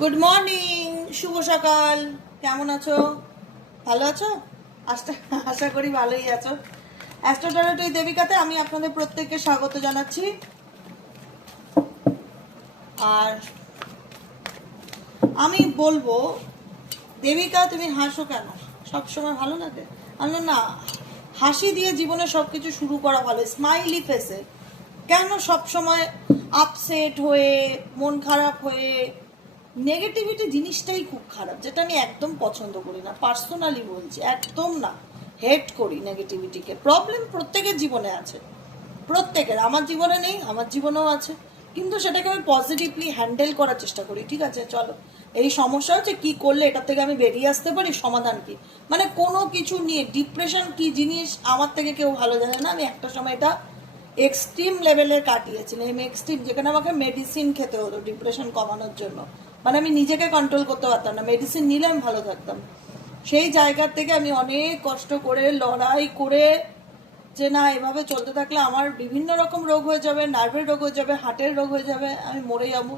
Good morning শুভ সকাল। কেমন আছো? ভালো আছো? আশা করি ভালোই আছো। অ্যাস্ট্রোটারোটই দেবিকাতে আমি আপনাদের প্রত্যেককে স্বাগত জানাচ্ছি। আর আমি বলব, দেবিকা, তুমি হাসো কেন? সবসময় ভালো লাগে? আমি না, হাসি দিয়ে জীবনে সবকিছু শুরু করা ভালো। স্মাইলি ফেসে কেন সবসময় আপসেট হয়ে, মন খারাপ হয়ে নেগেটিভিটি জিনিসটাই খুব খারাপ, যেটা আমি একদম পছন্দ করি না। পার্সোনালি বলছি, একদম না। হেট করি নেগেটিভিটিকে প্রবলেম প্রত্যেকের জীবনে আছে। প্রত্যেকের। আমার জীবনে নেই, আমার জীবনেও আছে। কিন্তু সেটাকে আমি পজিটিভলি হ্যান্ডেল করার চেষ্টা করি, ঠিক আছে? চলো। এই সমস্যা হচ্ছে, কি করলে এটা থেকে আমি বেরিয়ে আসতে পারি? সমাধান কি? মানে কোনো কিছু নিয়ে ডিপ্রেশন কি জিনিস আমার থেকে কেউ ভালো জানে না? আমি একটা সময় এটা এক্সট্রিম লেভেলে কাটিয়েছিলাম। এক্সট্রিম যেখানে আমাকে মেডিসিন খেতে হতো ডিপ্রেশন কমানোর জন্য। মানে আমি নিজেকে কন্ট্রোল করতে পারতাম না মেডিসিন নিলে আমি ভালো থাকতাম। সেই জায়গার থেকে আমি অনেক কষ্ট করে, লড়াই করে, যে না, এভাবে চলতে থাকলে আমার বিভিন্ন রকম রোগ হয়ে যাবে নার্ভের রোগ হয়ে যাবে হার্টের রোগ হয়ে যাবে, আমি মরে যাব।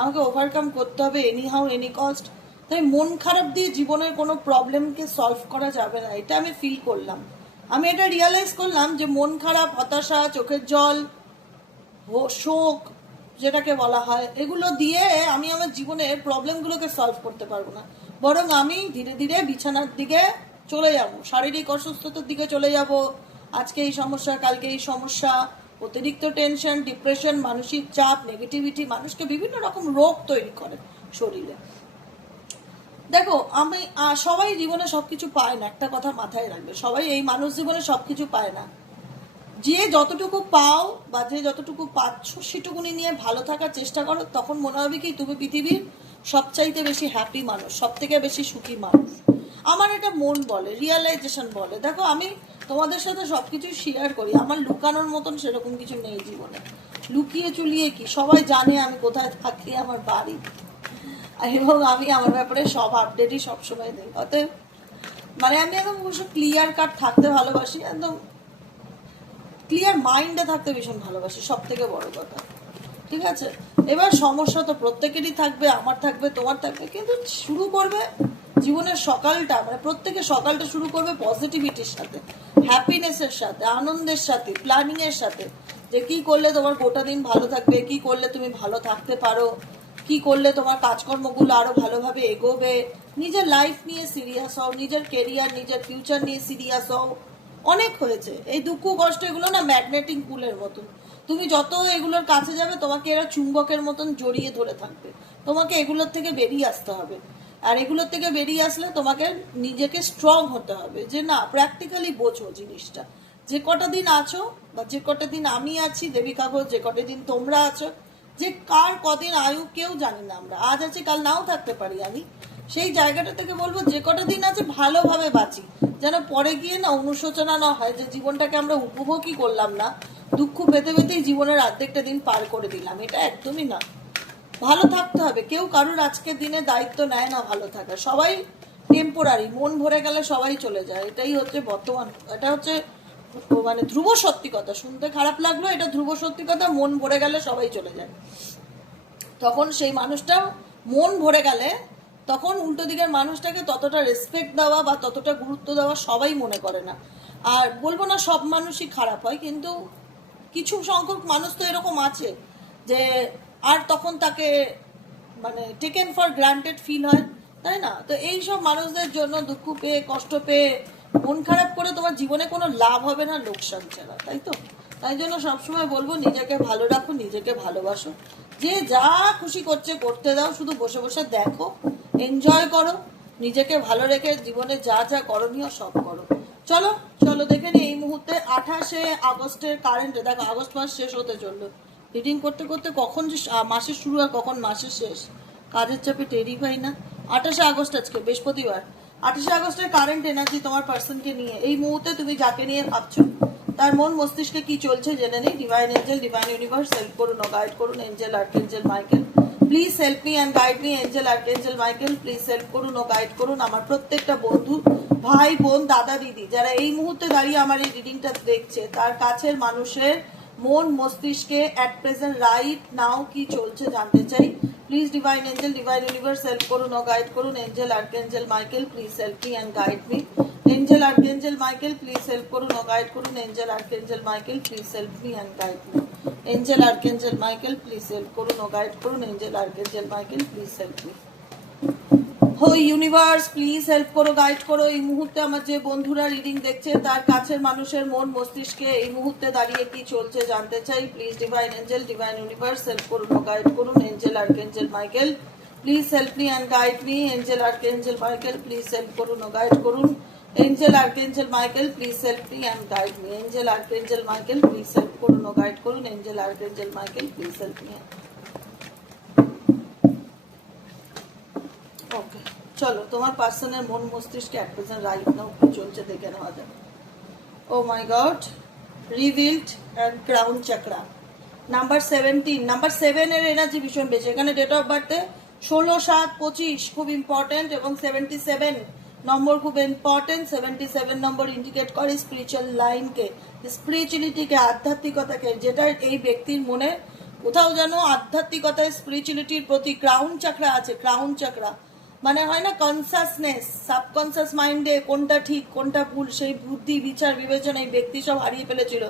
আমাকে ওভারকাম করতে হবে এনি হাউ এনি কস্ট তাই মন খারাপ দিয়ে জীবনের কোনো প্রবলেমকে সলভ করা যাবে না, এটা আমি ফিল করলাম। আমি এটা রিয়ালাইজ করলাম যে মন খারাপ, হতাশা, চোখের জল শোক যেটাকে বলা হয়, এগুলো দিয়ে আমি আমার জীবনের প্রবলেমগুলোকে সলভ করতে পারব না। বরং আমি ধীরে ধীরে বিছানার দিকে চলে যাব, শারীরিক অসুস্থতার দিকে চলে যাব। আজকে এই সমস্যা, কালকে এই সমস্যা, অতিরিক্ত টেনশন ডিপ্রেশন মানসিক চাপ নেগেটিভিটি মানুষকে বিভিন্ন রকম রোগ তৈরি করে শরীরে। দেখো, আমি সবাই জীবনে সবকিছু পায় না, একটা কথা মাথায় রাখবে, সবাই এই মানুষ জীবনে সবকিছু পায় না। যে যতটুকু পাও বা যে যতটুকু পাচ্ছ সেটুকুনি নিয়ে ভালো থাকার চেষ্টা করো, তখন মনে হবে কি তুমি পৃথিবীর সবচাইতে বেশি হ্যাপি মানুষ সব থেকে বেশি সুখী মানুষ। আমার এটা মন বলে রিয়ালাইজেশন বলে। দেখো, আমি তোমাদের সাথে সব সবকিছু শেয়ার করি, আমার লুকানোর মতন সেরকম কিছু নেই জীবনে। লুকিয়ে চুলিয়ে কি? সবাই জানে আমি কোথায় থাকি, আমার বাড়ি। এবং আমি আমার ব্যাপারে সব আপডেটই সবসময় দিই। অতএব মানে আমি একদম ক্লিয়ার কাট থাকতে ভালোবাসি, একদম ক্লিয়ার মাইন্ডে থাকতে ভীষণ ভালোবাসি সব থেকে বড় কথা। ঠিক আছে? এবার সমস্যা তো প্রত্যেকেরই থাকবে, আমার থাকবে, তোমার থাকবে, কিন্তু শুরু করবে জীবনের সকালটা মানে প্রত্যেকে সকালটা শুরু করবে পজিটিভিটির সাথে হ্যাপিনেসের সাথে, আনন্দের সাথে প্ল্যানিং এর সাথে। যে কি করলে তোমার গোটা দিন ভালো থাকবে, কি করলে তুমি ভালো থাকতে পারো, কি করলে তোমার কাজকর্মগুলো আরও ভালোভাবে এগোবে, নিজের লাইফ নিয়ে সিরিয়াস হও, নিজের কেরিয়ার নিজের ফিউচার নিয়ে সিরিয়াস হও। অনেক হয়েছে। এই দুঃখ কষ্ট এগুলো না ম্যাগনেটিক পুলের মতন। তুমি যত এগুলোর কাছে যাবে, তোমাকে এরা চুম্বকের মতন জড়িয়ে ধরে থাকবে। তোমাকে এগুলোর থেকে বেরিয়ে আসতে হবে। আর এগুলোর থেকে বেরিয়ে আসলে তোমাকে নিজেকে স্ট্রং হতে হবে যে না প্র্যাকটিক্যালি বোঝো জিনিসটা। যে কটা দিন আছো বা যে কটা দিন আমি আছি, দেবিকা ঘোষ, যে কটা দিন তোমরা আছো, যে কার কদিন আয়ু কেউ জানি না আমরা। আজ আছে, কাল নাও থাকতে পারি আমি। সেই জায়গাটা থেকে বলব যে কটা দিন আছে ভালোভাবে বাঁচি। যেন পরে গিয়ে না অনুশোচনা না হয় যে জীবনটাকে আমরা উপভোগই করলাম না। দুঃখ পেতে পেতেই জীবনের অর্ধেকটা দিন পার করে দিলাম। এটা একদমই না। ভালো থাকতে হবে। কেউ কারোর আজকের দিনে দায়িত্ব নেয় না ভালো থাকা সবাই টেম্পোরারি মন ভরে গেলে সবাই চলে যায়। এটাই হচ্ছে বর্তমান, এটা হচ্ছে মানে ধ্রুব সত্যি কথা। শুনতে খারাপ লাগল, এটা ধ্রুব সত্যি কথা। মন ভরে গেলে সবাই চলে যায়। তখন সেই মানুষটা মন ভরে গেলে তখন উল্টো দিকের মানুষটাকে ততটা রেসপেক্ট দেওয়া বা ততটা গুরুত্ব দেওয়া সবাই মনে করে না। আর বলব না সব মানুষই খারাপ হয়, কিন্তু কিছু সংখ্যক মানুষ তো এরকম আছে যে আর তখন তাকে মানে টেকেন ফর গ্রান্টেড ফিল হয়, তাই না? তো এই সব মানুষদের জন্য দুঃখ পেয়ে, কষ্ট পেয়ে, মন খারাপ করে তোমার জীবনে কোনো লাভ হবে না, লোকসান ছাড়া, তাই তো? তাই জন্য সবসময় বলব, নিজেকে ভালো রাখো, নিজেকে ভালোবাসো। যে যা খুশি করছে, করতে দাও, শুধু বসে বসে দেখো এনজয় করো, নিজেকে ভালো রেখে জীবনে যা যা করণীয় সব করো। চলো চলো দেখে নি এই মুহূর্তে আঠাশে আগস্টের কারেন্টে দেখো, আগস্ট মাস শেষ হতে চলল। রিডিং করতে করতে কখন যে মাসের শুরু আর কখন মাসের শেষ? কাজের চাপে টেরি পাই না। আঠাশে আগস্ট আজকে, বৃহস্পতিবার। আঠাশে আগস্টের কারেন্ট এনার্জি তোমার পার্সনকে নিয়ে। এই মুহূর্তে তুমি যাকে নিয়ে ভাবছ তার মন মস্তিষ্কে কি চলছে জেনে নেই divine angel divine universe help করুন ও গাইড করুন angel archangel Michael please help me and guide me angel archangel Michael please help করুন ও গাইড করুন আমার প্রত্যেকটা বন্ধু, ভাই, বোন, দাদা, দিদি, যারা এই মুহূর্তে দাঁড়িয়ে আমার এই রিডিংটা দেখছে, তার কাছের মানুষের মন মস্তিষ্কে অ্যাট প্রেজেন্ট রাইট নাও কি চলছে জানতে চাই। Please divine angel divine universe help করুন ও গাইড করুন angel archangel Michael please help me and guide me angel archangel Michael please help করুন ও গাইড করুন angel archangel Michael please help me and guide me angel archangel Michael please help করুন ও guide করুন angel archangel Michael please help me হো universe please help করো guide করো। এই মুহূর্তে আমার যে বন্ধুরা রিডিং দেখছে, তার কাছের মানুষের মন, মস্তিষ্কে এই মুহূর্তে দাঁড়িয়ে কি চলছে জানতে চাই। Please divine angel divine universe help করুন গাইড করুন। Angel archangel Michael please help me and guide me angel archangel Michael please help করুন গাইড করুন। Angel archangel Michael please help me and guide me angel archangel Michael please help করুন guide করুন। Angel archangel Michael please help me okay চলো, তোমার পার্সনের মন মস্তিষ্কে এক প্রেজেন্ট রাইট নাও কি চলছে দেখে নেওয়া যাক। ও my god revealed and crown chakra number seventeen number সেভেনের এনার্জি ভীষণ বেশি। এখানে ডেট অফ বার্থে ষোলো, সাত, পঁচিশ, খুব ইম্পর্টেন্ট এবং সেভেন্টি সেভেন নম্বর খুব important seventy seven number indicate করে স্পিরিচুয়াল লাইনকে স্পিরিচুয়ালিটিকে আধ্যাত্মিকতাকে যেটা এই ব্যক্তির মনে কোথাও যেন আধ্যাত্মিকতায় স্পিরিচুয়ালিটির প্রতি ক্রাউন চাকরা আছে ক্রাউন চাকরা মানে হয় না কনসাসনেস সাবকনসাস মাইন্ডে কোনটা ঠিক, কোনটা ভুল, সেই বুদ্ধি, বিচার, বিবেচনা এই ব্যক্তি সব হারিয়ে ফেলেছিল।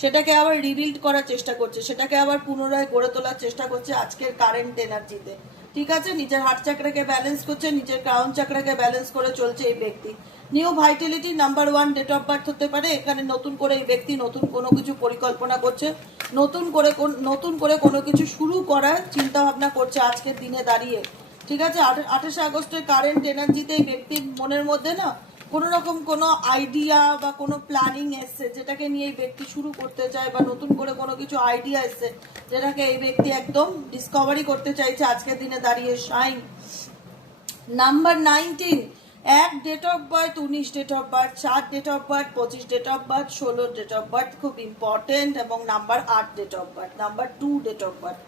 সেটাকে আবার রিবিল্ড করার চেষ্টা করছে, সেটাকে আবার পুনরায় গড়ে তোলার চেষ্টা করছে আজকের কারেন্ট এনার্জিতে ঠিক আছে? নিজের হার্ট চাকরাকে ব্যালেন্স করছে, নিজের ক্রাউন চাকরাকে ব্যালেন্স করে চলছে এই ব্যক্তি। New vitality number one date of birth হতে পারে, এখানে নতুন করে এই ব্যক্তি নতুন কোনো কিছু পরিকল্পনা করছে, নতুন করে নতুন করে কোনো কিছু শুরু করার চিন্তা ভাবনা করছে আজকের দিনে দাঁড়িয়ে। ঠিক আছে? আঠাশে আগস্টের কারেন্ট এনার্জিতে এই ব্যক্তির মনের মধ্যে না কোনো রকম কোনো আইডিয়া বা কোনো প্ল্যানিং এসছে যেটাকে নিয়ে এই ব্যক্তি শুরু করতে চায় বা নতুন করে কোনো কিছু আইডিয়া এসছে যেটাকে এই ব্যক্তি একদম ডিসকভারি করতে চাইছে, আজকের দিনে দাঁড়িয়ে শাইন নাম্বার নাইনটিন এক ডেট অফ বার্থ উনিশ ডেট অফ বার্থ চার ডেট অফ বার্থ পঁচিশ ডেট অফ বার্থ ষোলো ডেট অফ বার্থ খুব ইম্পর্টেন্ট এবং নাম্বার আট date of birth number two date of birth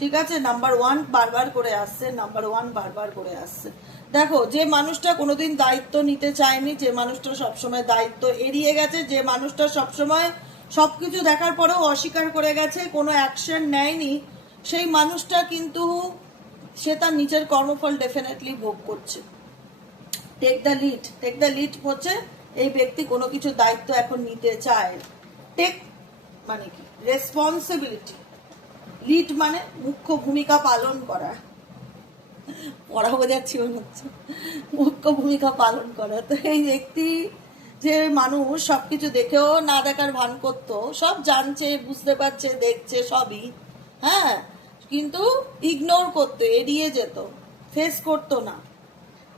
ঠিক আছে? নাম্বার ওয়ান বারবার করে আসছে নাম্বার ওয়ান বারবার করে আসছে। দেখো, যে মানুষটা কোনোদিন দায়িত্ব নিতে চায়নি, যে মানুষটা সবসময় দায়িত্ব এড়িয়ে গেছে, যে মানুষটা সবসময় সবকিছু দেখার পরেও অস্বীকার করে গেছে, কোনো অ্যাকশন নেয়নি, সেই মানুষটা কিন্তু সে তার নিজের কর্মফল ডেফিনেটলি ভোগ করছে। Take the lead take the lead হচ্ছে, এই ব্যক্তি কোনো কিছু দায়িত্ব এখন নিতে চায় টেক মানে কি? রেসপন্সিবিলিটি লিড মানে মুখ্য ভূমিকা পালন করা। পড়া বোঝাচ্ছি মনে হচ্ছে। মুখ্য ভূমিকা পালন করা। তো এই ব্যক্তি যে মানুষ সব কিছু দেখেও না দেখার ভান করতো, সব জানছে, বুঝতে পারছে, দেখছে, সবই। হ্যাঁ কিন্তু ইগনোর করতো, এড়িয়ে যেত ফেস করতো না।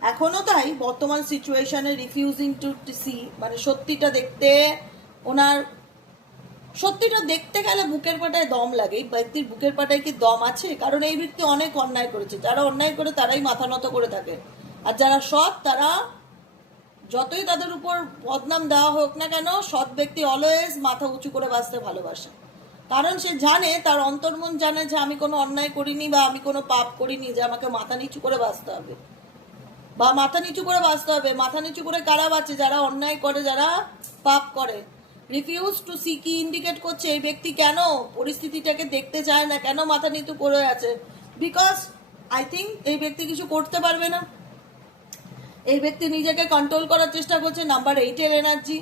এখনও তাই, বর্তমান সিচুয়েশনে রিফিউজিং টু সি মানে সত্যিটা দেখতে ওনার সত্যিটা দেখতে গেলে বুকের পাটায় দম লাগে। এই ব্যক্তির বুকের পাটায় কি দম আছে? কারণ এই ব্যক্তি অনেক অন্যায় করেছে। যারা অন্যায় করে, তারাই মাথা নত করে থাকে। আর যারা সৎ, তারা যতই তাদের উপর বদনাম দেওয়া হোক না কেন, সৎ ব্যক্তি অলওয়েজ মাথা উঁচু করে বাঁচতে ভালোবাসে। কারণ সে জানে, তার অন্তর্মন জানে যে আমি কোনো অন্যায় করিনি বা আমি কোনো পাপ করিনি যে আমাকে মাথা নিচু করে বাঁচতে হবে। বা মাথা নিচু করে বাঁচতে হবে। মাথা নিচু করে কারা বাঁচে? যারা অন্যায় করে, যারা পাপ করে। রিফিউজ টু সি কি ইন্ডিকেট করছে এই ব্যক্তি কেন? পরিস্থিতিটাকে দেখতে চায় না, কেন মাথা নিতু করে আছে? বিকজ আই থিঙ্ক এই ব্যক্তি কিছু করতে পারবে না। এই ব্যক্তি নিজেকে কন্ট্রোল করার চেষ্টা করছে নাম্বার এইটের এনার্জি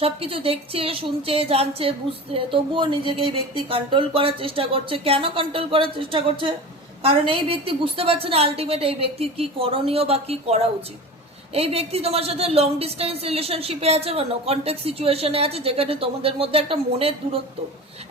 সব কিছু দেখছে, শুনছে, জানছে, বুঝছে, তবুও নিজেকে এই ব্যক্তি কন্ট্রোল করার চেষ্টা করছে। কেন কন্ট্রোল করার চেষ্টা করছে? কারণ এই ব্যক্তি বুঝতে পারছে না আলটিমেট এই ব্যক্তির কি করণীয় বা কি করা উচিত। এই ব্যক্তি তোমার সাথে লং ডিস্টেন্স রিলেশনশিপে আছে বা নো কন্ট্যাক্ট সিচুয়েশনে আছে, যেখানে তোমাদের মধ্যে একটা মনের দূরত্ব,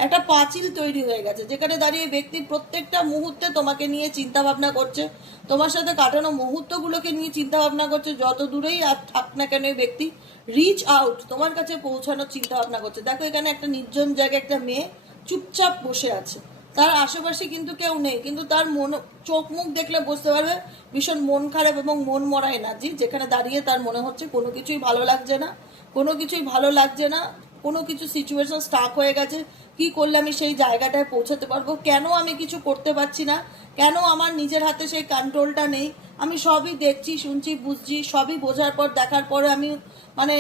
একটা পাঁচিল তৈরি হয়ে গেছে, যেখানে দাঁড়িয়ে ব্যক্তি প্রত্যেকটা মুহূর্তে তোমাকে নিয়ে চিন্তা ভাবনা করছে। তোমার সাথে কাটানো মুহূর্তগুলোকে নিয়ে চিন্তা ভাবনা করছে, যত দূরেই আর থাক না কেন ব্যক্তি রিচ আউট তোমার কাছে পৌঁছানোর চিন্তা ভাবনা করছে। দেখো এখানে একটা নির্জন জায়গায় একটা মেয়ে চুপচাপ বসে আছে। তার আশেপাশে কিন্তু কেউ নেই, কিন্তু তার মন, চোখ মুখ দেখলে বুঝতে পারবে ভীষণ মন খারাপ এবং মন মরা এনার্জি যেখানে দাঁড়িয়ে তার মনে হচ্ছে কোনো কিছুই ভালো লাগছে না, কোনো কিছুই ভালো লাগছে না, কোনো কিছু সিচুয়েশন স্টাক হয়ে গেছে। কি করলে আমি সেই জায়গাটায় পৌঁছাতে পারব? কেন আমি কিছু করতে পারছি না? কেন আমার নিজের হাতে সেই কন্ট্রোলটা নেই? আমি সবই দেখছি, শুনছি, বুঝছি, সবই বোঝার পর, দেখার পরে আমি মানে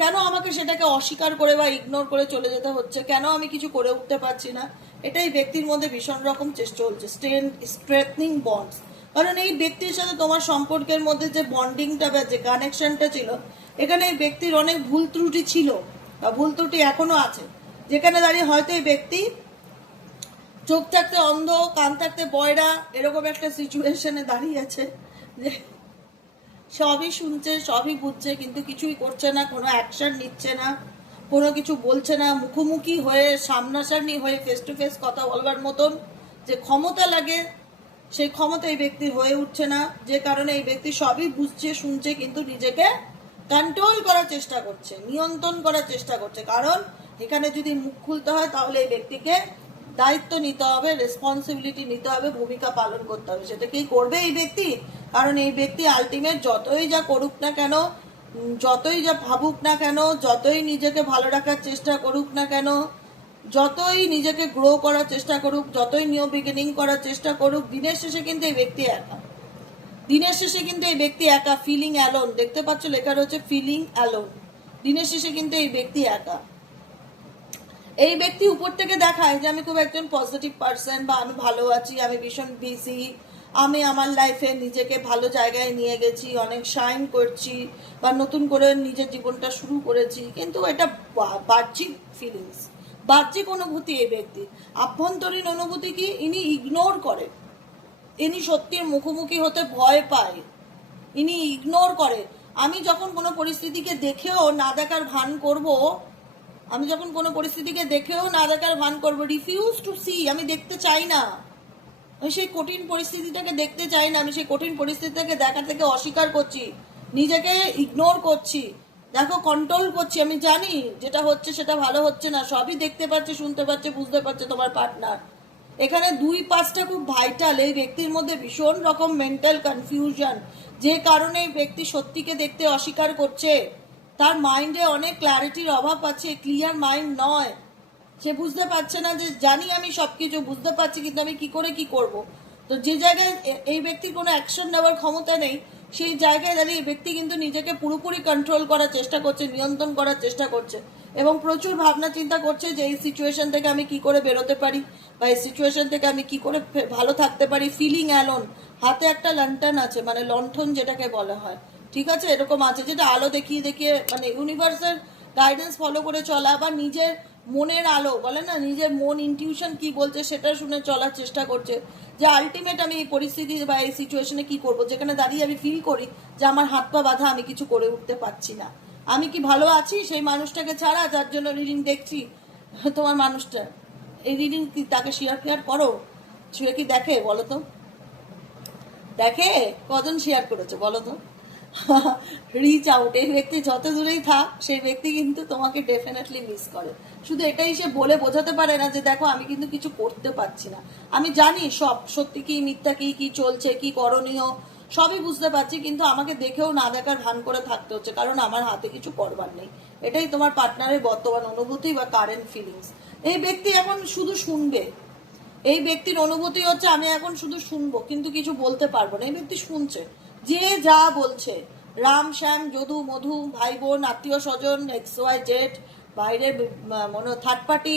কেন আমাকে সেটাকে অস্বীকার করে বা ইগনোর করে চলে যেতে হচ্ছে? কেন আমি কিছু করে উঠতে পারছি না? এটাই ব্যক্তির মধ্যে ভীষণ রকম চেষ্টা চলছে। স্ট্রেন স্ট্রেথনিং বন্ডস কারণ এই ব্যক্তির সাথে তোমার সম্পর্কের মধ্যে যে বন্ডিংটা বা যে কানেকশনটা ছিল, এখানে এই ব্যক্তির অনেক ভুল ত্রুটি ছিল বা ভুল ত্রুটি এখনও আছে। যেখানে দাঁড়িয়ে হয়তো এই ব্যক্তি চোখ থাকতে অন্ধ, কান থাকতে বয়রা এরকম একটা সিচুয়েশনে দাঁড়িয়ে আছে যে সবই শুনছে, সবই বুঝছে কিন্তু কিছুই করছে না, কোনো অ্যাকশন নিচ্ছে না, কোনো কিছু বলছে না, মুখোমুখি হয়ে, সামনাসামনি হয়ে ফেস টু ফেস কথা বলবার মতন যে ক্ষমতা লাগে, সেই ক্ষমতা এই ব্যক্তির হয়ে উঠছে না। যে কারণে এই ব্যক্তি সবই বুঝছে, শুনছে, কিন্তু নিজেকে কন্ট্রোল করার চেষ্টা করছে, নিয়ন্ত্রণ করার চেষ্টা করছে। কারণ এখানে যদি মুখ খুলতে হয়, তাহলে এই ব্যক্তিকে দায়িত্ব নিতে হবে রেসপন্সিবিলিটি নিতে হবে, ভূমিকা পালন করতে হবে। সেটা কি করবে এই ব্যক্তি? কারণ এই ব্যক্তি আলটিমেট যতই যা করুক না কেন যতই যা ভাবুক না কেন, যতই নিজেকে ভালো রাখার চেষ্টা করুক না কেন, যতই নিজেকে গ্রো করার চেষ্টা করুক, যতই নিউ বিগিনিং করার চেষ্টা করুক, দিনের শেষে কিন্তু এই ব্যক্তি একা। দিনের শেষে কিন্তু এই ব্যক্তি একা ফিলিং অ্যালোন দেখতে পাচ্ছ লেখা রয়েছে ফিলিং অ্যালোন দিনের শেষে কিন্তু এই ব্যক্তি একা। এই ব্যক্তি উপর থেকে দেখায় যে আমি খুব একজন পজিটিভ পার্সন বা আমি ভালো আছি, আমি ভীষণ বিজি আমি আমার লাইফে নিজেকে ভালো জায়গায় নিয়ে গেছি, অনেক শাইন করছি বা নতুন করে নিজের জীবনটা শুরু করেছি। কিন্তু এটা বাহ্যিক ফিলিংস বাহ্যিক অনুভূতি এই ব্যক্তি। আভ্যন্তরীণ অনুভূতি কি? ইনি ইগনোর করে। ইনি সত্যির মুখোমুখি হতে ভয় পায়। ইনি ইগনোর করে। আমি যখন কোনো পরিস্থিতিকে দেখেও না দেখার ভান করব আমি যখন কোনো পরিস্থিতিকে দেখেও না দেখার ভান করব রিফিউজ টু সি আমি দেখতে চাই না। আমি সেই কঠিন পরিস্থিতিটাকে দেখতে চাই না, আমি সেই কঠিন পরিস্থিতিটাকে দেখা থেকে অস্বীকার করছি, নিজেকে ইগনোর করছি, দেখো কন্ট্রোল করছি। আমি জানি যেটা হচ্ছে সেটা ভালো হচ্ছে না, সবই দেখতে পাচ্ছে, শুনতে পাচ্ছে, বুঝতে পারছে তোমার পার্টনার এখানে দুই পাঁচটা খুব ভাইটাল এই ব্যক্তির মধ্যে ভীষণ রকম মেন্টাল কনফিউশন যে কারণে ব্যক্তি সত্যিকে দেখতে অস্বীকার করছে। তার মাইন্ডে অনেক ক্ল্যারিটির অভাব আছে, ক্লিয়ার মাইন্ড নয়। সে বুঝতে পারছে না যে জানি আমি সবকিছু, বুঝতে পারছি কিন্তু আমি কি করে কি করব। তো যে জায়গায় এই ব্যক্তির কোনো অ্যাকশন নেওয়ার ক্ষমতা নেই, সেই জায়গায় দাঁড়িয়ে এই ব্যক্তি কিন্তু নিজেকে পুরোপুরি কন্ট্রোল করার চেষ্টা করছে, নিয়ন্ত্রণ করার চেষ্টা করছে এবং প্রচুর ভাবনা চিন্তা করছে যে এই সিচুয়েশন থেকে আমি কি করে বেরোতে পারি বা এই সিচুয়েশন থেকে আমি কি করে ভালো থাকতে পারি। ফিলিং অ্যালোন হাতে একটা লন্ঠন আছে মানে লণ্ঠন যেটাকে বলা হয়। ঠিক আছে? এরকম আছে। যেটা আলো দেখিয়ে দেখিয়ে মানে ইউনিভার্সের গাইডেন্স ফলো করে চলা বা নিজের মনের আলো, বলে না? নিজের মন ইনটিউশন কি বলছে সেটা শুনে চলার চেষ্টা করছে। যে আলটিমেট আমি এই পরিস্থিতি বা এই সিচুয়েশনে কি করব? যেখানে দাঁড়িয়ে আমি ফিল করি যে আমার হাত পা বাঁধা, আমি কিছু করে উঠতে পারছি না। আমি কি ভালো আছি সেই মানুষটাকে ছাড়া? যার জন্য রিডিং দেখছি। তোমার মানুষটা, এই রিডিং কি তাকে শেয়ার ফেয়ার করো? সে কি দেখে বলো তো? দেখে? কজন শেয়ার করেছে বলো তো? রিচ আউট এই ব্যক্তি যত দূরেই থাক, সেই ব্যক্তি কিন্তু তোমাকে ডেফিনেটলি মিস করে। শুধু এটাই সে বলে বোঝাতে পারে না যে, দেখো, আমি কিন্তু কিছু করতে পারছি না। আমি জানি সব, সত্যি কি মিথ্যা, কি কি চলছে, কি করণীয়, সবই বুঝতে পারছি, কিন্তু আমাকে দেখেও না দেখার ভান করে থাকতে হচ্ছে, কারণ আমার হাতে কিছু করবার নেই। এটাই তোমার পার্টনারের বর্তমান অনুভূতি বা কারেন্ট ফিলিংস এই ব্যক্তি এখন শুধু শুনবে। এই ব্যক্তির অনুভূতি হচ্ছে, আমি এখন শুধু শুনব, কিন্তু কিছু বলতে পারব না। এই ব্যক্তি শুনছে। যে যা বলছে। রাম, শ্যাম, যদু, মধু ভাই বোন আত্মীয় স্বজন এক্স ওয়াই জেড বাইরে মনে থার্ড পার্টি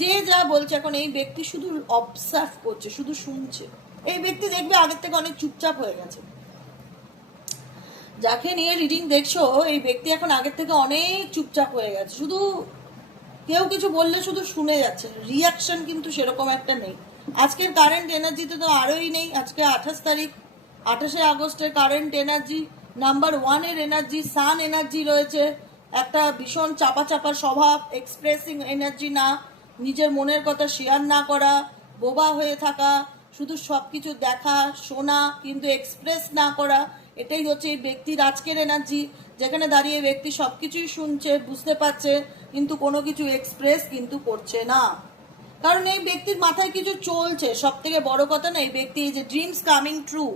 যে যা বলছে এখন এই ব্যক্তি শুধু অবসার্ভ করছে, শুধু শুনছে। এই ব্যক্তি দেখবে আগের থেকে অনেক চুপচাপ হয়ে গেছে। যাকে নিয়ে রিডিং দেখছ, এই ব্যক্তি এখন আগের থেকে অনেক চুপচাপ হয়ে গেছে। শুধু কেউ কিছু বললে শুধু শুনে যাচ্ছে। রিয়াকশন কিন্তু সেরকম একটা নেই। আজকের কারেন্ট এনার্জিতে তো আরোই নেই। আজকে আঠাশ তারিখ আঠাশে আগস্টের কারেন্ট এনার্জি নাম্বার ওয়ানের এনার্জি সান এনার্জি রয়েছে। একটা ভীষণ চাপা চাপা স্বভাব এক্সপ্রেসিং এনার্জি না, নিজের মনের কথা শেয়ার না করা, বোবা হয়ে থাকা, শুধু সব কিছু দেখা, শোনা, কিন্তু এক্সপ্রেস না করা, এটাই হচ্ছে এই ব্যক্তির আজকের এনার্জি যেখানে দাঁড়িয়ে ব্যক্তি সব কিছুই শুনছে, বুঝতে পারছে, কিন্তু কোনো কিছু এক্সপ্রেস কিন্তু করছে না। কারণ এই ব্যক্তির মাথায় কিছু চলছে। সব থেকে বড় কথা না, এই ব্যক্তি, এই যে dreams coming true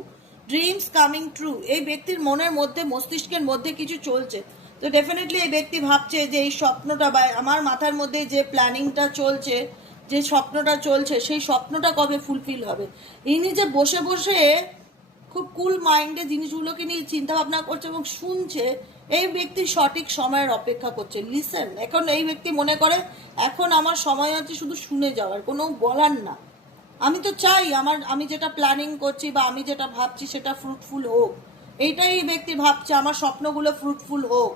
dreams coming true এই ব্যক্তির মনের মধ্যে, মস্তিষ্কের মধ্যে কিছু চলছে। তো ডেফিনেটলি এই ব্যক্তি ভাবছে যে এই স্বপ্নটা বা আমার মাথার মধ্যে যে প্ল্যানিংটা চলছে, যে স্বপ্নটা চলছে, সেই স্বপ্নটা কবে ফুলফিল হবে? ইনি যে বসে বসে খুব কুল মাইন্ডে জিনিসগুলোকে নিয়ে চিন্তা ভাবনা করছে এবং শুনছে, এই ব্যক্তি সঠিক সময়ের অপেক্ষা করছে। লিসেন এখন এই ব্যক্তি মনে করে, এখন আমার সময় হচ্ছে শুধু শুনে যাওয়ার, কোনো বলার না। আমি তো চাই আমার, আমি যেটা প্ল্যানিং করছি বা আমি যেটা ভাবছি সেটা ফ্রুটফুল হোক। এইটাই এই ব্যক্তি ভাবছে, আমার স্বপ্নগুলো ফ্রুটফুল হোক।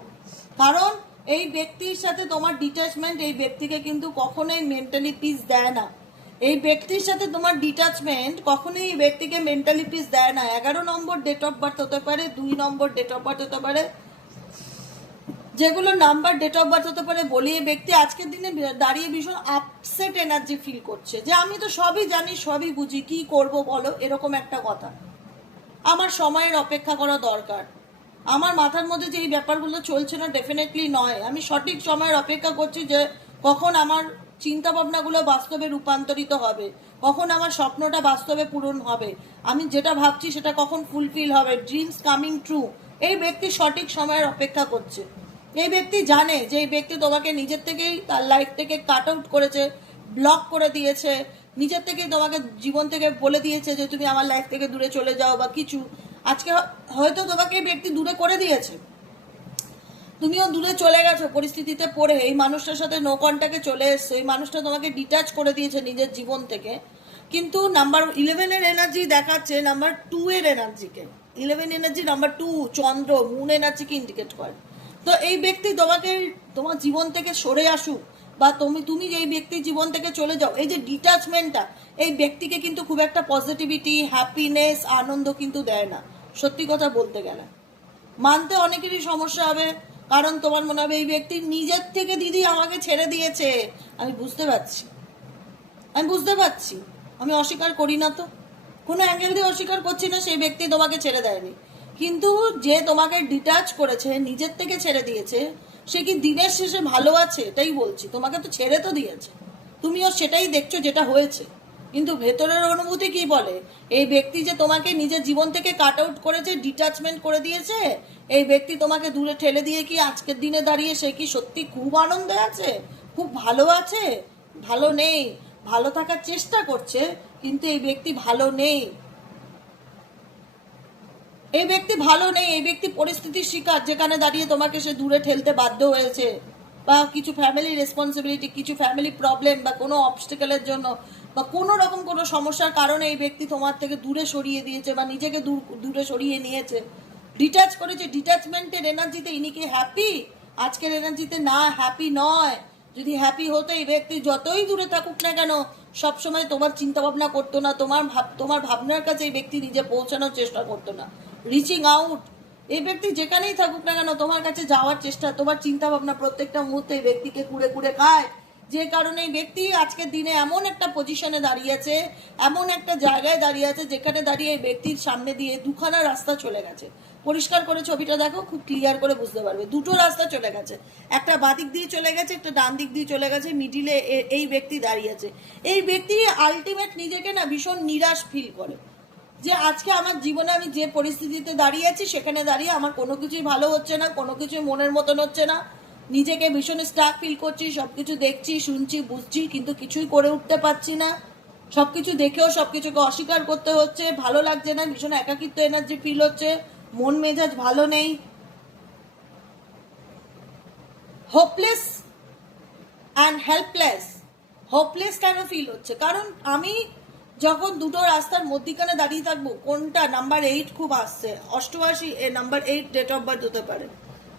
কারণ এই ব্যক্তির সাথে তোমার ডিট্যাচমেন্ট এই ব্যক্তিকে কিন্তু কখনোই মেন্টালি পিস দেয় না। এই ব্যক্তির সাথে তোমার ডিট্যাচমেন্ট কখনোই এই ব্যক্তিকে মেন্টালি পিস দেয় না। এগারো নম্বর ডেট অফ বার্থ হতে পারে, দুই নম্বর ডেট অফ বার্থ হতে পারে যেগুলো নাম্বার ডেট অফ বার্থ হতে পারে বলি এই ব্যক্তি আজকের দিনে দাঁড়িয়ে ভীষণ আপসেট এনার্জি ফিল করছে। যে আমি তো সবই জানি, সবই বুঝি, কি করব বলো? এরকম একটা কথা। আমার সময়ের অপেক্ষা করা দরকার। আমার মাথার মধ্যে যে এই ব্যাপারগুলো চলছে না ডেফিনেটলি নয়। আমি সঠিক সময়ের অপেক্ষা করছি যে কখন আমার চিন্তা ভাবনাগুলো বাস্তবে রূপান্তরিত হবে, কখন আমার স্বপ্নটা বাস্তবে পূরণ হবে। আমি যেটা ভাবছি সেটা কখন ফুলফিল হবে ড্রিমস কামিং ট্রু এই ব্যক্তি সঠিক সময়ের অপেক্ষা করছে। এই ব্যক্তি জানে, যে এই ব্যক্তি তোমাকে নিজের থেকেই তার লাইফ থেকে কাট আউট করেছে ব্লক করে দিয়েছে, নিজের থেকেই তোমাকে জীবন থেকে বলে দিয়েছে যে তুমি আমার লাইফ থেকে দূরে চলে যাও বা কিছু, আজকে হয়তো তোমাকে এই ব্যক্তি দূরে করে দিয়েছে। তুমিও দূরে চলে গেছো, পরিস্থিতিতে পড়ে, এই মানুষটার সাথে নো কন্ট্যাক্টে চলে এসছো, এই মানুষটা তোমাকে ডিটাচ করে দিয়েছে নিজের জীবন থেকে। কিন্তু নাম্বার ইলেভেনের এনার্জি দেখাচ্ছে নাম্বার টু এর এনার্জিকে ইলেভেন এনার্জি নাম্বার টু চন্দ্র মুন এনার্জিকে ইন্ডিকেট করে। তো এই ব্যক্তি তোমাকে, তোমার জীবন থেকে সরে আসুক, বা তুমি তুমি যে ব্যক্তির জীবন থেকে চলে যাও, এই যে ডিটাচমেন্টটা এই ব্যক্তিকে কিন্তু খুব একটা পজিটিভিটি হ্যাপিনেস আনন্দ কিন্তু দেয় না। সত্যি কথা বলতে গেলে। মানতে অনেকেরই সমস্যা হবে, কারণ তোমার মনে হবে এই ব্যক্তি নিজের থেকে দিদি আমাকে ছেড়ে দিয়েছে। আমি বুঝতে পারছি। আমি বুঝতে পারছি। আমি অস্বীকার করি না তো। কোনো অ্যাঙ্গেল দিয়ে অস্বীকার করছি না, সেই ব্যক্তি তোমাকে ছেড়ে দেয়নি। কিন্তু যে তোমাকে ডিটাচ করেছে, নিজের থেকে ছেড়ে দিয়েছে, সে কি দিনের শেষে ভালো আছে? এটাই বলছি। তোমাকে তো ছেড়ে তো দিয়েছে। তুমিও সেটাই দেখছ যেটা হয়েছে। কিন্তু ভেতরের অনুভূতি কি বলে? এই ব্যক্তি যে তোমাকে নিজের জীবন থেকে কাট আউট করেছে ডিটাচমেন্ট করে দিয়েছে, এই ব্যক্তি তোমাকে দূরে ঠেলে দিয়ে কি আজকের দিনে দাঁড়িয়ে সে কি সত্যি খুব আনন্দে আছে? খুব ভালো আছে? ভালো নেই। ভালো থাকার চেষ্টা করছে, কিন্তু এই ব্যক্তি ভালো নেই। এই ব্যক্তি ভালো নেই, এই ব্যক্তি পরিস্থিতির শিকার, যেখানে দাঁড়িয়ে তোমাকে সে দূরে ঠেলতে বাধ্য হয়েছে। বা কিছু ফ্যামিলি রেসপন্সিবিলিটি কিছু ফ্যামিলি প্রবলেম বা কোনো অবস্টিকেলের জন্য বা কোনো রকম কোনো সমস্যার কারণে এই ব্যক্তি তোমার থেকে দূরে সরিয়ে দিয়েছে বা নিজেকে দূর সরিয়ে নিয়েছে। ডিটাচ করেছে ডিটাচমেন্টের এনার্জিতে ইনি কি হ্যাপি আজকের এনার্জিতে না হ্যাপি নয়। যদি হ্যাপি হতো এই ব্যক্তি যতই দূরে থাকুক না কেন, সবসময় তোমার চিন্তা ভাবনা করতো না, তোমার ভাব, তোমার ভাবনার কাছে এই ব্যক্তি নিজে পৌঁছানোর চেষ্টা করতো না। রিচিং আউট এই ব্যক্তি যেখানেই থাকুক না কেন, তোমার কাছে যাওয়ার চেষ্টা, তোমার চিন্তা ভাবনা প্রত্যেকটা মুহূর্তে এই ব্যক্তিকে কুড়ে কুড়ে খায়। যে কারণে এই ব্যক্তি আজকের দিনে এমন একটা পজিশনে দাঁড়িয়েছে এমন একটা জায়গায় দাঁড়িয়ে আছে, যেখানে দাঁড়িয়ে এই ব্যক্তির সামনে দিয়ে দুখানা রাস্তা চলে গেছে। পরিষ্কার করে ছবিটা দেখো, খুব ক্লিয়ার করে বুঝতে পারবে। দুটো রাস্তা চলে গেছে। একটা বাদিক দিয়ে চলে গেছে, একটা ডান দিক দিয়ে চলে গেছে মিডিলে এই ব্যক্তি দাঁড়িয়েছে এই ব্যক্তি আলটিমেট নিজেকে না ভীষণ নিরাশ ফিল করে। যে আজকে আমার জীবনে আমি যে পরিস্থিতিতে দাঁড়িয়ে আছি, সেখানে দাঁড়িয়ে আমার কোনো কিছুই ভালো হচ্ছে না, কোনো কিছুই মনের মতন হচ্ছে না। নিজেকে ভীষণ স্টাক ফিল করছি সব কিছু দেখছি, শুনছি, বুঝছি, কিন্তু কিছুই করে উঠতে পারছি না। সব কিছু দেখেও সব কিছুকে অস্বীকার করতে হচ্ছে, ভালো লাগছে না, ভীষণ একাকিত্ব এনার্জি ফিল হচ্ছে, মন মেজাজ ভালো নেই। হোপলেস অ্যান্ড হেল্পলেস হোপলেস কেন ফিল হচ্ছে? কারণ আমি যখন দুটো রাস্তার মধ্যিখানে দাঁড়িয়ে থাকব কোনটা নাম্বার এইট খুব আসছে? অষ্টআশি, এ number eight date of birth হতে পারে।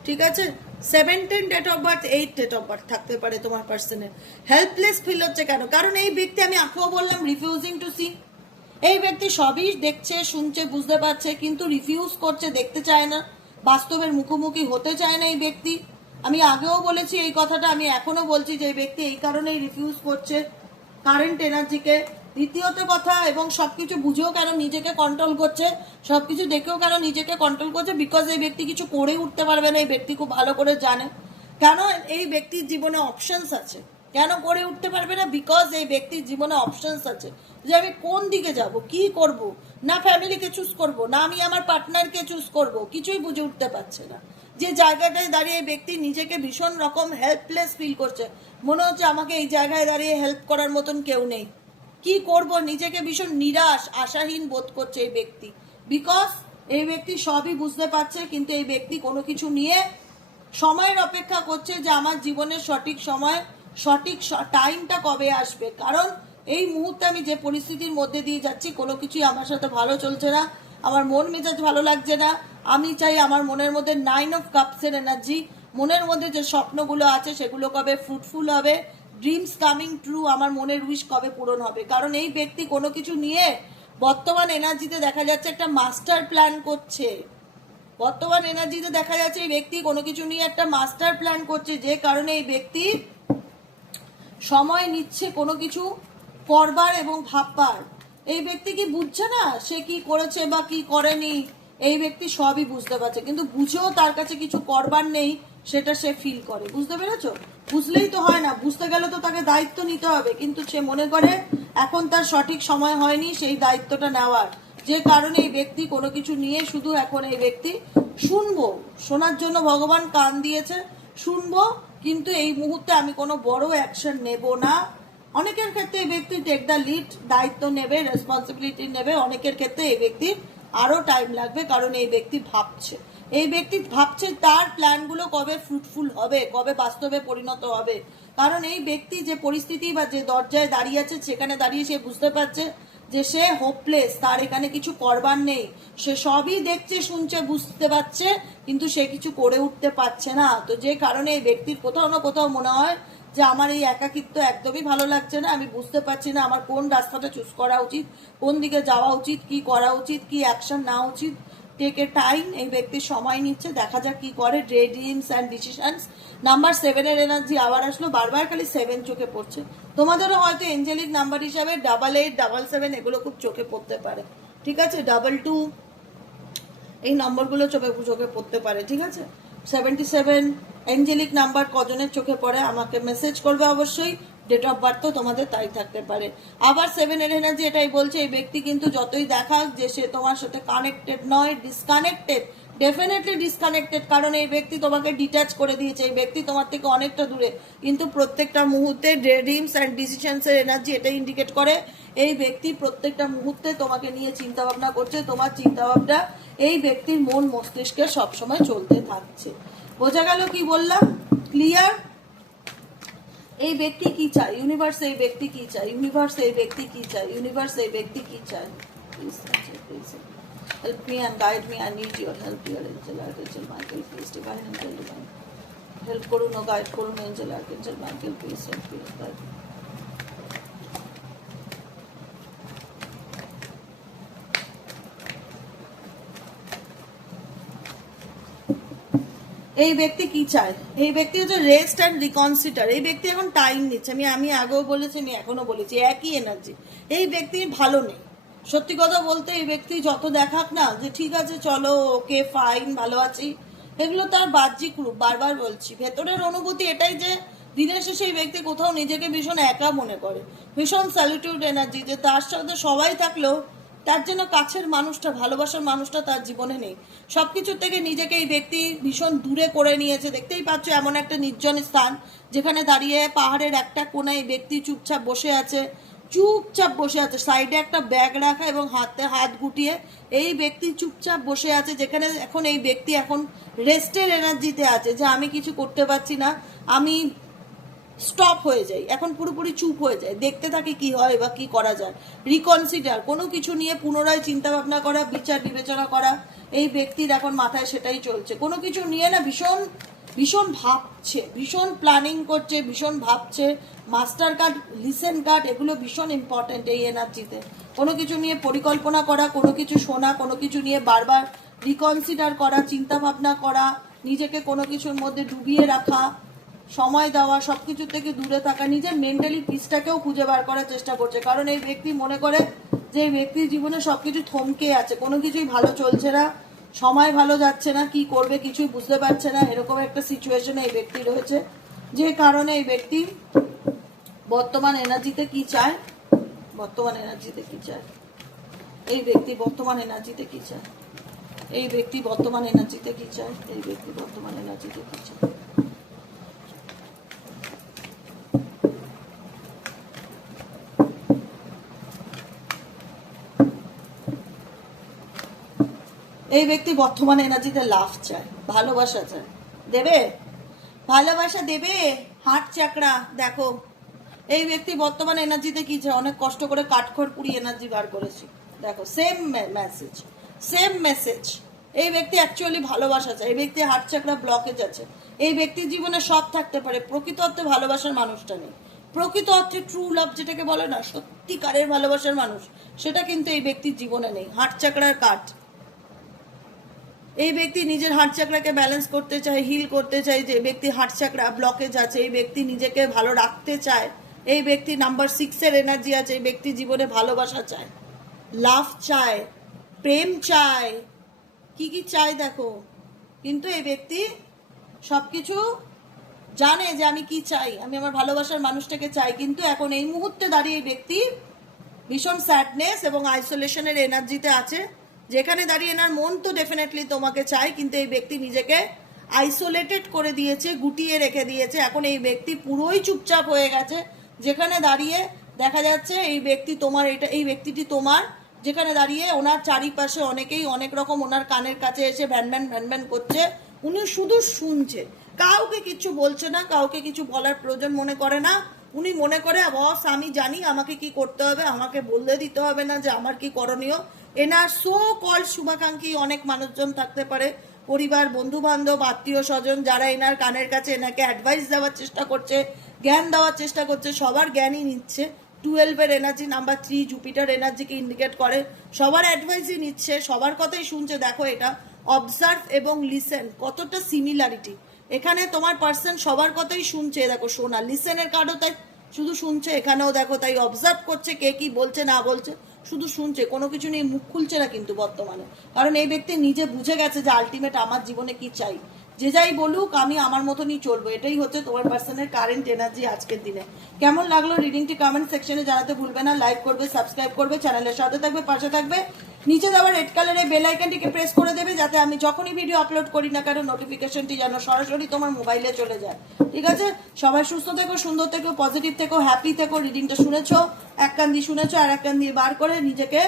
ঠিক আছে? Seven ten date of birth eight date of birth থাকতে পারে তোমার পার্সনের হেল্পলেস ফিল হচ্ছে কেন? কারণ এই ব্যক্তি, আমি আগেও বললাম রিফিউজিং টু সি এই ব্যক্তি সবই দেখছে, শুনছে, বুঝতে পারছে, কিন্তু রিফিউজ করছে, দেখতে চায় না। বাস্তবের মুখোমুখি হতে চায় না এই ব্যক্তি। আমি আগেও বলেছি এই কথাটা, আমি এখনও বলছি যে এই ব্যক্তি এই কারণেই রিফিউজ করছে। কারেন্ট এনার্জিকে দ্বিতীয়ত কথা, এবং সব কিছু বুঝেও কেন নিজেকে কন্ট্রোল করছে সব কিছু দেখেও কেন নিজেকে কন্ট্রোল করছে বিকজ এই ব্যক্তি কিছু করে উঠতে পারবে না, এই ব্যক্তি খুব ভালো করে জানে। কেন এই ব্যক্তির জীবনে অপশনস আছে? কেন করে উঠতে পারবে না? বিকজ এই ব্যক্তির জীবনে অপশনস আছে। যে আমি কোন দিকে যাব? কি করব? না ফ্যামিলিকে চুজ করব, না আমি আমার পার্টনারকে চুজ করব, কিছুই বুঝে উঠতে পারছে না। যে জায়গাটায় দাঁড়িয়ে এই ব্যক্তি নিজেকে ভীষণ রকম হেল্পলেস ফিল করছে। মনে হচ্ছে আমাকে এই জায়গায় দাঁড়িয়ে হেল্প করার মতন কেউ নেই। কি করব? নিজেকে ভীষণ নিরাশ, আশাহীন বোধ করছে এই ব্যক্তি। বিকজ এই ব্যক্তি সবই বুঝতে পারছে, কিন্তু এই ব্যক্তি কোনো কিছু নিয়ে সময়ের অপেক্ষা করছে যে আমার জীবনের সঠিক সময়, সঠিক টাইমটা কবে আসবে। কারণ এই মুহূর্তে আমি যে পরিস্থিতির মধ্যে দিয়ে যাচ্ছি, কোনো কিছুই আমার সাথে ভালো চলছে না। আমার মন মেজাজ ভালো লাগছে না। আমি চাই আমার মনের মধ্যে নাইন অফ কাপসের এনার্জি মনের মধ্যে যে স্বপ্নগুলো আছে সেগুলো কবে ফ্রুটফুল হবে ড্রিমস কামিং ট্রু আমার মনের উইশ কবে পূরণ হবে? কারণ এই ব্যক্তি কোনো কিছু নিয়ে বর্তমান এনার্জিতে দেখা যাচ্ছে একটা মাস্টার প্ল্যান করছে। বর্তমান এনার্জিতে দেখা যাচ্ছে এই ব্যক্তি কোনো কিছু নিয়ে একটা মাস্টার প্ল্যান করছে, যে কারণে এই ব্যক্তি সময় নিচ্ছে কোনো কিছু করবার এবং ভাববার। এই ব্যক্তি কি বুঝছে না সে কি করেছে বা কি করেনি? এই ব্যক্তি সবই বুঝতে পারছে। কিন্তু বুঝেও তার কাছে কিছু করবার নেই, সেটা সে ফিল করে। বুঝতে পেরেছ? বুঝলেই তো হয় না, বুঝতে গেলে তো তাকে দায়িত্ব নিতে হবে। কিন্তু সে মনে করে, এখন তার সঠিক সময় হয়নি সেই দায়িত্বটা নেওয়ার। যে কারণে এই ব্যক্তি কোনো কিছু নিয়ে শুধু এখন এই ব্যক্তি শুনব। শোনার জন্য ভগবান কান দিয়েছে, শুনব, কিন্তু এই মুহূর্তে আমি কোনো বড় অ্যাকশন নেব না। অনেকের ক্ষেত্রে এই ব্যক্তি টেক দ্য লিড দায়িত্ব নেবে রেসপন্সিবিলিটি নেবে। অনেকের ক্ষেত্রে এই ব্যক্তির আরও টাইম লাগবে, কারণ এই ব্যক্তি ভাবছে। এই ব্যক্তি ভাবছে তার প্ল্যানগুলো কবে ফ্রুটফুল হবে, কবে বাস্তবে পরিণত হবে। কারণ এই ব্যক্তি যে পরিস্থিতি বা যে দরজায় দাঁড়িয়ে আছে, সেখানে দাঁড়িয়ে সে বুঝতে পারছে যে সে হোপলেস তার এখানে কিছু করবার নেই। সে সবই দেখছে, শুনছে, বুঝতে পারছে, কিন্তু সে কিছু করে উঠতে পারছে না। তো যে কারণে এই ব্যক্তির কোথাও না কোথাও মনে হয় যে আমার এই একাকিত্ব একদমই ভালো লাগছে না, আমি বুঝতে পারছি না আমার কোন রাস্তাটা চুজ করা উচিত, কোন দিকে যাওয়া উচিত, কি করা উচিত, কি অ্যাকশন নেওয়া উচিত। টেক এ টাইম এই ব্যক্তি সময় নিচ্ছে, দেখা যাক কি করে the dreams and decisions number সেভেনের এনার্জি আবার আসলো, বারবার খালি সেভেন চোখে পড়ছে। তোমাদেরও হয়তো এঞ্জেলিক নাম্বার হিসাবে ডাবল এইট ডাবল সেভেন এগুলো খুব চোখে পড়তে পারে। ঠিক আছে? ডাবল টু এই নম্বরগুলো চোখে চোখে পড়তে পারে, ঠিক আছে? সেভেন্টি সেভেন অ্যাঞ্জেলিক নাম্বার কজনের চোখে পড়ে, আমাকে মেসেজ করবে অবশ্যই। ডেট অফ বার্থ তো তোমাদের তাই থাকতে পারে। আবার সেভেন এর এনার্জি এটাই বলছে, এই ব্যক্তি কিন্তু যতই দেখাক যে সে তোমার সাথে কানেক্টেড নয় ডিসকানেক্টেড ডেফিনেটলি ডিসকানেক্টেড কারণ এই ব্যক্তি তোমাকে ডিটাচ করে দিয়েছে, এই ব্যক্তি তোমার থেকে অনেকটা দূরে। কিন্তু প্রত্যেকটা মুহূর্তে ড্রিমস অ্যান্ড ডিসিশনসের এনার্জি এটা ইন্ডিকেট করে। এই ব্যক্তি প্রত্যেকটা মুহূর্তে তোমাকে নিয়ে চিন্তা ভাবনা করছে, তোমার চিন্তা ভাবনা এই ব্যক্তির মন মস্তিষ্কে সবসময় চলতে থাকছে। বোঝা গেল কি বললাম? ক্লিয়ার এই ব্যক্তি কি চায়? ইউনিভার্স এই ব্যক্তি কি চায়? ইউনিভার্স এই ব্যক্তি কি চায়? ইউনিভার্স এই ব্যক্তি কি চায়? Help me and guide me I need your help your angel archangel Michael please divine angel divine help করুন ও গাইড করুন angel archangel Michael please help please guide এই ব্যক্তি কি চায়? এই ব্যক্তি হচ্ছে রেস্ট অ্যান্ড রিকনসিডার এই ব্যক্তি এখন টাইম নিচ্ছে। আমি আমি আগেও বলেছি, আমি এখনও বলেছি, একই এনার্জি এই ব্যক্তি ভালো নেই। সত্যি কথা বলতে এই ব্যক্তি যত দেখাক না, যে ঠিক আছে, চলো, ওকে ফাইন ভালো আছি। এগুলো তার বাহ্যিক রূপ, বারবার বলছি। ভেতরের অনুভূতি এটাই যে, দিনের শেষে এই ব্যক্তি কোথাও নিজেকে ভীষণ একা মনে করে। ভীষণ স্যালিটিউড এনার্জি যে তার সাথে সবাই থাকলেও তার জন্য কাছের মানুষটা, ভালোবাসার মানুষটা তার জীবনে নেই। সব সবকিছুর থেকে নিজেকে এই ব্যক্তি ভীষণ দূরে করে নিয়েছে। দেখতেই পাচ্ছ এমন একটা নির্জন স্থান, যেখানে দাঁড়িয়ে পাহাড়ের একটা কোনায় ব্যক্তি চুপচাপ বসে আছে। চুপচাপ বসে আছে। সাইডে একটা ব্যাগ রাখা এবং হাতে হাত গুটিয়ে এই ব্যক্তি চুপচাপ বসে আছে, যেখানে এখন এই ব্যক্তি এখন রেস্টের এনার্জিতে আছে যে আমি কিছু করতে পারছি না, আমি স্টপ হয়ে যাই। এখন পুরোপুরি চুপ হয়ে যায়। দেখতে থাকি কি হয় বা কি করা যায়। রিকনসিডার কোনো কিছু নিয়ে পুনরায় চিন্তা ভাবনা করা, বিচার বিবেচনা করা, এই ব্যক্তির এখন মাথায় সেটাই চলছে। কোনো কিছু নিয়ে না ভীষণ ভীষণ ভাবছে, ভীষণ প্ল্যানিং করছে, ভীষণ ভাবছে। মাস্টার কার্ড লিসেন কার্ড এগুলো ভীষণ ইম্পর্ট্যান্ট এই এনার্জিতে। কোনো কিছু নিয়ে পরিকল্পনা করা, কোনো কিছু শোনা, কোনো কিছু নিয়ে বারবার রিকনসিডার করা চিন্তা ভাবনা করা, নিজেকে কোনো কিছুর মধ্যে ডুবিয়ে রাখা, সময় দেওয়া, সবকিছু থেকে দূরে থাকা, নিজের মেন্টালি পিসটাকেও খুঁজে বার করার চেষ্টা করছে। কারণ এই ব্যক্তি মনে করে যে ব্যক্তির জীবনে সবকিছু থমকে আছে, কোনো কিছুই ভালো চলছে না। সময় ভালো যাচ্ছে না, কি করবে কিছুই বুঝতে পারছে না। এরকম একটা সিচুয়েশনে এই ব্যক্তি রয়েছে। যে কারণে এই ব্যক্তি বর্তমান এনার্জিতে কি চায়? বর্তমান এনার্জিতে কি চায়? এই ব্যক্তি বর্তমান এনার্জিতে কি চায়? এই ব্যক্তি বর্তমান এনার্জিতে কি চায়? এই ব্যক্তি বর্তমান এনার্জিতে কি চায়? এই ব্যক্তি বর্তমান এনার্জিতে লাভ চায়, ভালোবাসা চায়। দেবে? ভালোবাসা দেবে? হাট চাকরা দেখো। এই ব্যক্তি বর্তমান এনার্জিতে কি চায়? অনেক কষ্ট করে কাঠখড় পুড়ি এনার্জি বার করেছি। দেখো সেম মেসেজ সেম মেসেজ এই ব্যক্তি অ্যাকচুয়ালি ভালোবাসা চায়। এই ব্যক্তি হাট চাকরা ব্লকেজ আছে এই ব্যক্তির জীবনে সব থাকতে পারে। প্রকৃত অর্থে ভালোবাসার মানুষটা নেই। প্রকৃত অর্থে ট্রু লাভ যেটাকে বলে না, সত্যিকারের ভালোবাসার মানুষ, সেটা কিন্তু এই ব্যক্তির জীবনে নেই। হাট চাকরার কাঠ। এই ব্যক্তি নিজের হার্ট চাকরাকে ব্যালেন্স করতে চায় হিল করতে চায়, যে ব্যক্তি হার্ট চাকরা ব্লকেজ আছে, এই ব্যক্তি নিজেকে ভালো রাখতে চায়, এই ব্যক্তি নাম্বার সিক্সের এনার্জি আছে, এই ব্যক্তি জীবনে ভালোবাসা চায় লাভ চায়, প্রেম চায়, কি কি চায় দেখো, কিন্তু এই ব্যক্তি সবকিছু জানে যে আমি কি চাই, আমি আমার ভালোবাসার মানুষটাকে চাই, কিন্তু এখন এই মুহূর্তে দাঁড়িয়ে এই ব্যক্তি ভীষণ স্যাডনেস এবং আইসোলেশনের এনার্জিতে আছে। যেখানে দাঁড়িয়ে এনার মন তো ডেফিনেটলি তোমাকে চাই কিন্তু এই ব্যক্তি নিজেকে আইসোলেটেড করে দিয়েছে, গুটিয়ে রেখে দিয়েছে। এখন এই ব্যক্তি পুরোই চুপচাপ হয়ে গেছে। যেখানে দাঁড়িয়ে দেখা যাচ্ছে এই ব্যক্তি তোমার এটা, এই ব্যক্তিটি তোমার। যেখানে দাঁড়িয়ে ওনার চারিপাশে অনেকেই অনেক রকম ওনার কানের কাছে এসে ভ্যান ভ্যান ভ্যান ভ্যান করছে। উনি শুধু শুনছে। কাউকে কিছু বলছে না, কাউকে কিছু বলার প্রয়োজন মনে করে না। উনি মনে করে বস আমি জানি আমাকে কি করতে হবে, আমাকে বললে দিতে হবে না যে আমার কি করণীয়। এনার সো কল শুভাকাঙ্ক্ষী অনেক মানুষজন থাকতে পারে, পরিবার বন্ধু বান্ধব আত্মীয় স্বজন যারা এনার কানের কাছে এনাকে অ্যাডভাইস দেওয়ার চেষ্টা করছে, জ্ঞান দেওয়ার চেষ্টা করছে, সবার জ্ঞানই নিচ্ছে। টুয়েলভের এনার্জি নাম্বার থ্রি জুপিটার এনার্জিকে ইন্ডিকেট করে, সবার অ্যাডভাইসই নিচ্ছে, সবার কথাই শুনছে। দেখো এটা অবজার্ভ এবং লিসেন কতটা সিমিলারিটি এখানে তোমার পার্সন সবার কথাই শুনছে, দেখো শোনা লিসেনের কার্ডও তাই শুধু শুনছে, এখানেও দেখো তাই অবজার্ভ করছে, কে কি বলছে, না বলছে। শুধু শুনছে, কোনো কিছু নিয়ে মুখ খুলছে না কিন্তু বর্তমানে। কারণ এই ব্যক্তি নিজে বুঝে গেছে যে আলটিমেট আমার জীবনে কি চাই। যে যাই বলুক, আমি আমার মতনই চলবো। এটাই হচ্ছে তোমার পার্সনের কারেন্ট এনার্জি আজকের দিনে। কেমন লাগল রিডিংটি কমেন্ট সেকশনে জানাতে ভুলবে না লাইক করবে সাবস্ক্রাইব করবে চ্যানেলের সাথে থাকবে, পাশে থাকবে। নিচে দেওয়া রেড কালারের বেল আইকনটিকে প্রেস করে দেবে যাতে আমি যখনই ভিডিও আপলোড করি না কেন নোটিফিকেশনটি যেন সরাসরি তোমার মোবাইলে চলে যায়। ঠিক আছে? সবাই সুস্থ থেকো, সুন্দর থেকো পজিটিভ থেকো হ্যাপি থেকো রিডিংটা শুনেছো, এক কান দিয়ে শুনেছো আর এক কান দিয়ে বার করে নিজেকে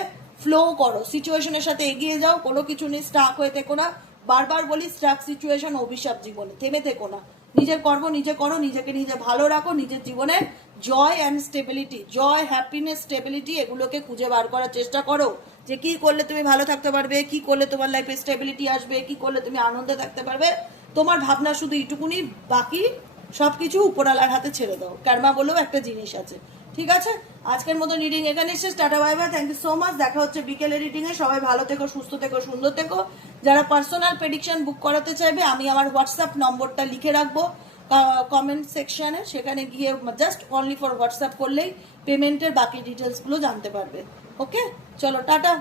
ফ্লো করো। সিচুয়েশনের সাথে এগিয়ে যাও, কোনো কিছু নিয়ে স্টাক হয়ে থেকো না। বারবার বলি স্ট্রাক সিচুয়েশন অভিশাপ জীবনে। থেমে থেকো না। নিজের কর্ম নিজে করো, নিজেকে নিজে ভালো রাখো, নিজের জীবনে joy and stability joy happiness stability এগুলোকে খুঁজে বার করার চেষ্টা করো। যে কি করলে তুমি ভালো থাকতে পারবে, কি করলে তোমার লাইফে স্টেবিলিটি আসবে, কি করলে তুমি আনন্দে থাকতে পারবে, তোমার ভাবনা শুধু এইটুকুনি, বাকি সবকিছু উপরালার হাতে ছেড়ে দাও। কারমা বলেও একটা জিনিস আছে। ঠিক আছে? আজকের মতো রিডিং এখানে শেষ, tata bye thank you so much দেখা হচ্ছে বিকেলে রিডিং এ, সবাই ভালো থেকো, সুস্থ থেকো, সুন্দর থেকো। যারা পার্সোনাল প্রেডিকশন বুক করাতে চাইবে, আমি আমার হোয়াটসঅ্যাপ নম্বরটা লিখে রাখব কমেন্ট সেকশনে সেখানে গিয়ে জাস্ট অনলি ফর হোয়াটসঅ্যাপ করলেই পেমেন্টের বাকি ডিটেলসগুলো জানতে পারবে। ওকে চলো, টাটা।